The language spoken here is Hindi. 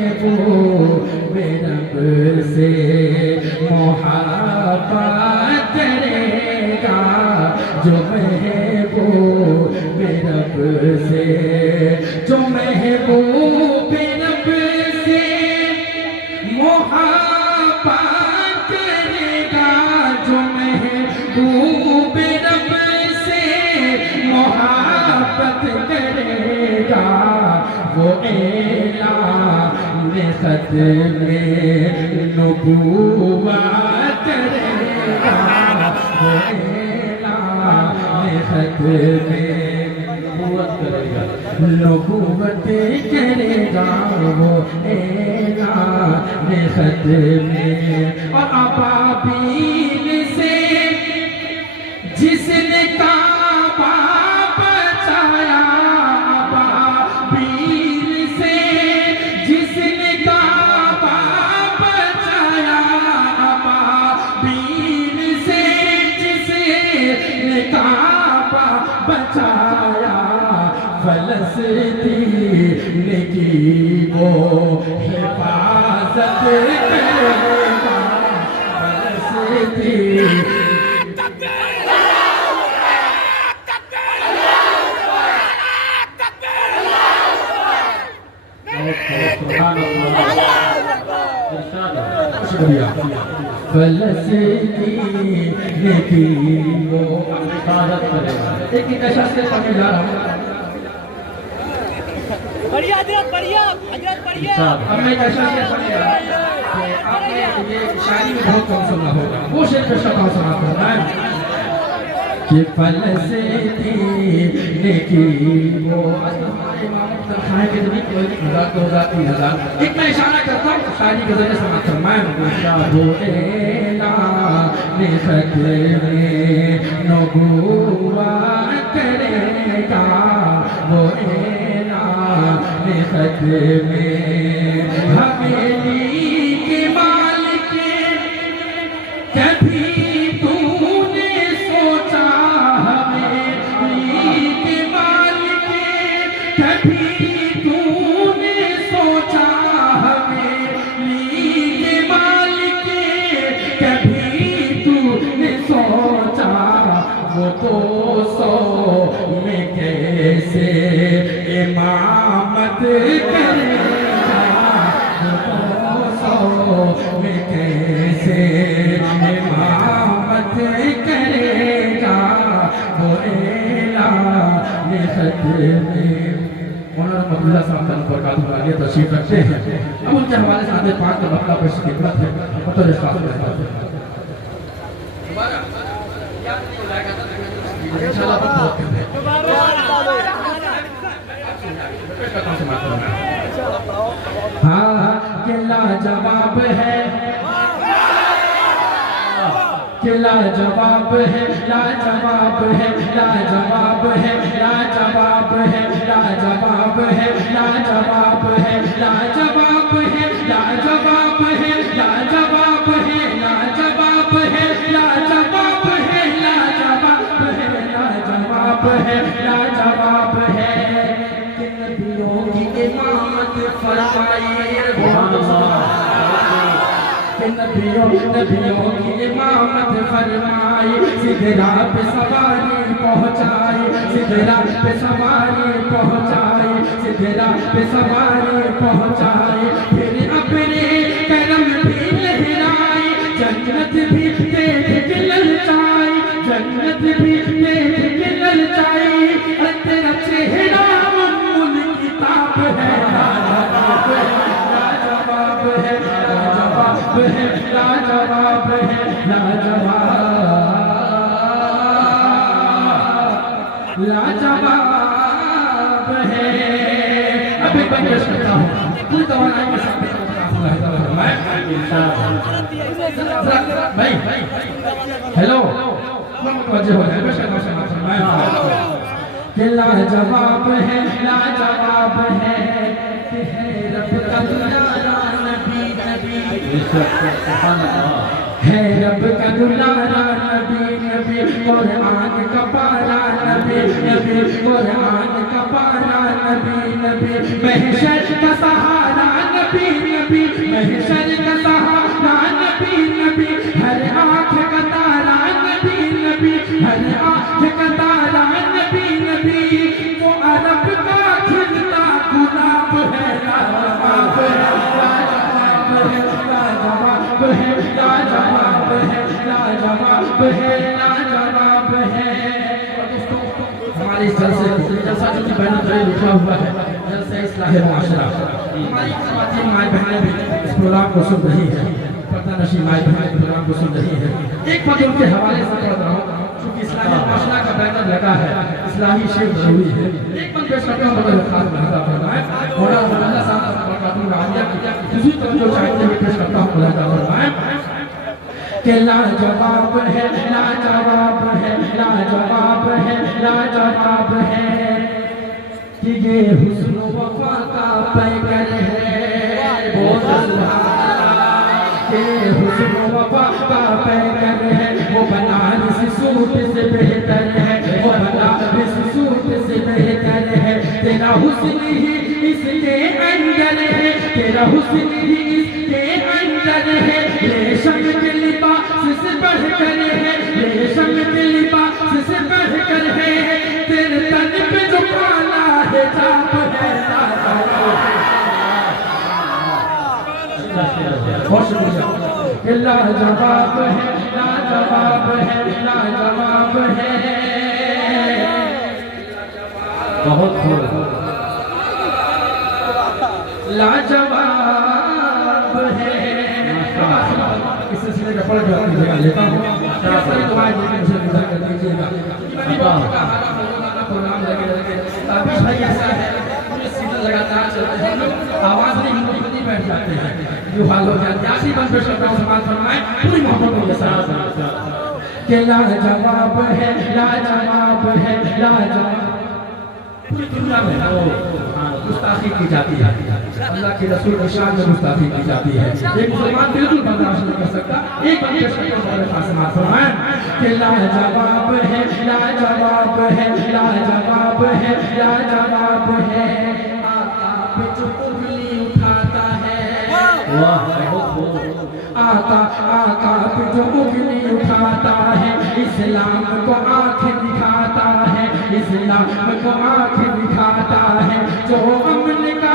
महबूब रब से मोहब्बत करेगा, जो महबूब रब से, जो महबूब रब से मोहब्बत करेगा, जो महबूब रब से मोहब्बत करेगा, वो ऐलान खत में नबूवत करेगा, वो ऐलान खत में नबूवत करेगा, नबूवत करेगा, वो ऐलान खत में। और अबाबील से जिसने काबा बचाया, अबाबील से जिसने काबा बचाया, अबाबील से जिसने काबा बचाया, फलस्तीन की वो हिफाजत करेगा, फलस्तीन। फलस्तीन की वो हिफाजत करेगा। एक नशा से पढ़ने जा रहा हूँ। बढ़िया हजरत, बढ़िया हजरत, बढ़िया। अब मैं नशा से पढ़ने जा रहा हूँ। आपने ये शायरी में बहुत कम सुना होगा, वो शेर पे शब्द सुनाता हूँ मैं कि फलस्तीन की वो खाने के लिए कोई 1000 2000 3000। एक मैं इशारा करता हूँ, शायरी के जरिए समाप्त मैं वो ऐलान खत में नबूवत करेगा, वो ऐलान खत में। हवेली के मालिक कभी तूने सोचा, हवेली के मालिक कभी तूने सोचा, हवेली के मालिक कभी तूने सोचा, वो तो 100 में कैसे इमामत करेगा, वो तो 100 में कैसे इमामत करेगा, वो ऐलान खत में। मौलाना अब्दुल्ला साहब का बरकातुहू आलिया तशरीफ रखते हैं। अब उनके हवाले से आते पाक का मतलब पेश खिदमत है। मतलब इस बात में इंशाल्लाह बहुत कम है। हाँ कि लाजवाब है, कि लाजवाब है, लाजवाब है, लाजवाब है, लाजवाब है, लाजवाब है, लाजवाब है, लाजवाब है, लाजवाब है, लाजवाब है, लाजवाब है, लाजवाब है, लाजवाब है, लाजवाब है, लाजवाब है कि नबियों की इमामत फरमाई, नबियों की इमामत फरमाई, सिदरा पे सवारी पहुँचाई, सिदरा पे सवारी पहुँचाई, सिदरा पे सवारी पहुँचाई, फिर अपने करम भी लहराई, जन्नत भी देख के ललचाई, जन्नत भी देख के ललचाई, तेरा चेहरा मुल किताब है, लाजवाब है, लाजवाब है, लाजवाब है, लाजवाब है, लाजवाब है। अभी मैं पेश करता हूँ पूरी तवानाई के साथ भाई हेलो मुझे हो जाए कि लाजवाब है, लाजवाब है, रब का दुलारा नबी, नबी है, रब का दुलारा नबी, नबी कुरान का पारा नबी, नबी कुरान का पारा नबी, नबी महशर का सहारा नबी, नबी नबी, महशर का सहारा नबी नबी, हर आँख का तारा नबी नबी, हर आँख का तारा नबी नबी, वो अरब का खिलता गुलाब है, लाजवाब है, लाजवाब है, लाजवाब है, लाजवाब है, लाजवाब है, लाजवाब है। हमारे इस जलसे को जलसा जो कि बैनर तले लिखा हुआ है, जलसा इस्लाह माशरा, हमारी खातिन माए बहनें भी इस प्रोग्राम को सुन रही है, पर्दा नशी माए बहनें प्रोग्राम को सुन रही है। एक पद उनके हवाले से पढ़ रहा हूँ, क्योंकि इस्लाह माशरा का बैनर लगा है, इस्लाही शेर जरूरी है। एक पद पेश करता हूँ, बगैर खास महंगा फरमाए मौलाना अब्दुल्ला साहब बरकातुहू आलिया की दूसरी तरफ जो चाहते हुए पेश करता हूँ, मौलाना फरमाए कि लाजवाब है, लाजवाब है, लाजवाब है, लाजवाब है कि ये हुस्न वफा का पैकर है, वो के हुस्न वफा का पैकर है, वो बनारस सूट से बेहतर है, वो बनारस सूट से बेहतर है, तेरा हुस्न ही इसके अंदर है, तेरा हुस्न ही इसके अंदर है, रेशम के लिबास से बढ़कर है, रेशम के लिबास से बढ़कर है, तेरे तन पे जो काला है छाप है, लाजवाब है, लाजवाब है, लाजवाब है, बहुत लाजवाब है। इस सिलसिले का पढ़ कर जगह लेता हूँ, सारी दुआएं देकर मुझे विदा कर दीजिएगा। प्रोग्राम लगे भाई ऐसा है, सीजन लगातार चलते हैं, आवाज नहीं हिंदी बैठ जाते हैं, जो हाल हो जाते हैं। आशी बन पेश करता हूँ, समाज फरमाए पूरी मोहब्बत के साथ कि लाजवाब है, लाजवाब है, लाजवाब। पूरी दुनिया में गुस्ताखी की जाती है, अल्लाह के रसूल की शान में गुस्ताखी की जाती है, एक मुसलमान बिल्कुल बर्दाश्त नहीं कर सकता। एक पेश करता हूँ, हमारे पास समाज फरमाए कि लाजवाब है, लाजवाब है, लाजवाब है, लाजवाब है, आका पे जो उंगली उठाता है, आका पे जो उंगली उठाता है, इस्लाम को आँख दिखाता है, इस्लाम को आँख दिखाता है, जो अमन का